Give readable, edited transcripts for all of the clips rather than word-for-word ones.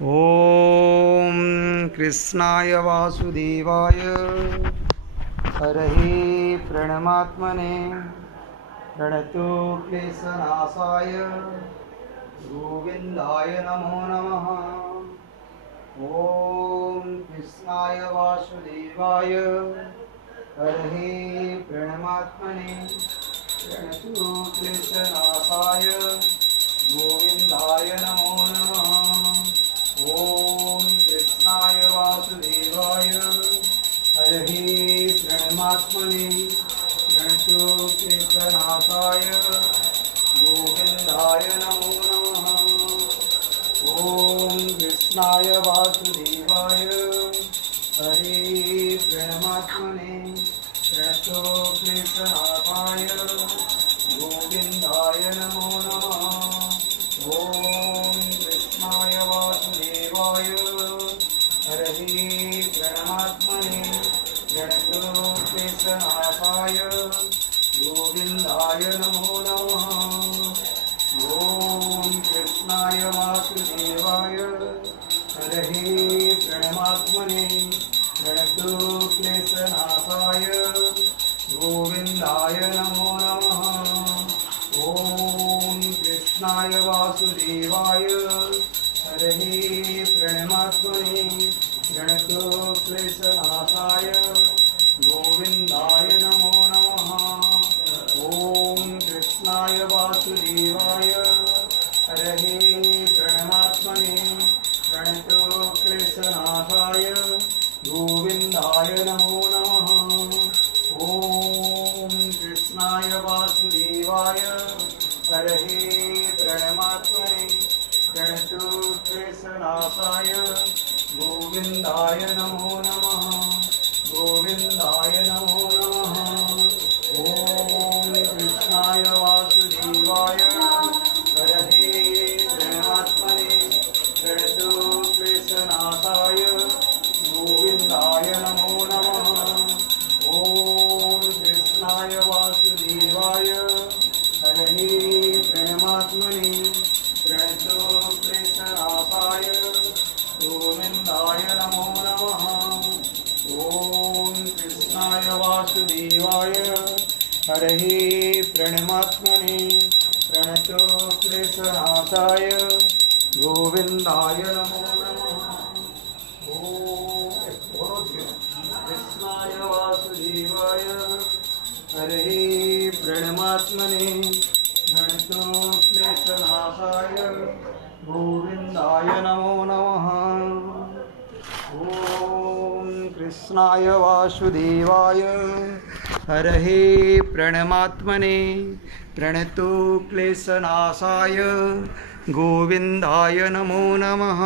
ॐ कृष्णाय वासुदेवाय हरये प्रणमात्मने प्रणतो क्लेशनाशाय गोविन्दाय नमो नमः। ॐ कृष्णाय वासुदेवाय हरये प्रणमात्मने प्रणतो क्लेशनाशाय गोविन्दाय नमो नमः। ॐ कृष्णाय वासुदेवाय हरये प्रणमात्मने प्रणतो क्लेशनाशाय गोविन्दाय नमो नमः। ॐ कृष्णाय वासुदेवाय हरे प्रणमात्मने प्रणतो क्लेशनाशाय गोविन्दाय नमो नमः। ॐ कृष्णाय वासुदेवाय हरये प्रणमात्मने प्रणतो क्लेशनाशाय गोविन्दाय नमो नमः। ॐ कृष्णाय वासुदेवाय हरये प्रणमात्मने प्रणतो क्लेशनाशाय गोविन्दाय नमो नमः। ॐ कृष्णाय वासुदेवाय हरये प्रणमात्मने प्रणतो क्लेशनाशाय गोविन्दाय नमो नमः। ॐ कृष्णाय वासुदेवाय हरये प्रणमात्मने प्रणतो क्लेशनाशाय गोविन्दाय नमो नमः। ॐ कृष्णाय वासुदेवाय हरये प्रणमात्मने प्रणतो क्लेशनाशाय गोविन्दाय नमो नमः। गोविन्दाय नमो नमः। ॐ कृष्णाय वासुदेवाय हरये प्रणमात्मने प्रणतो क्लेशनाशाय गोविन्दाय नमो नमः। ॐ कृष्णाय वासुदेवाय हरये प्रणमात्मने प्रणतो क्लेशनाशाय गोविन्दाय नमो नमः। ॐ कृष्णाय वासुदेवाय हरये प्रणमात्मने प्रणतो क्लेशनाशाय गोविन्दाय नमो नमः। ॐ कृष्णाय वासुदेवाय हरये प्रणमात्मने प्रणतो क्लेशनाशाय गोविन्दाय नमो नमः। ॐ कृष्णाय वासुदेवाय हरये प्रणमात्मने प्रणतो क्लेशनाशाय गोविन्दाय नमो नमः।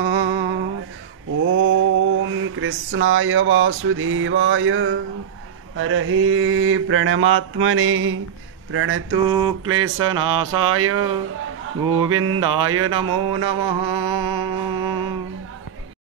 ॐ कृष्णाय वासुदेवाय हरये प्रणमात्मने प्रणतो क्लेशनाशाय गोविन्दाय नमो नमः।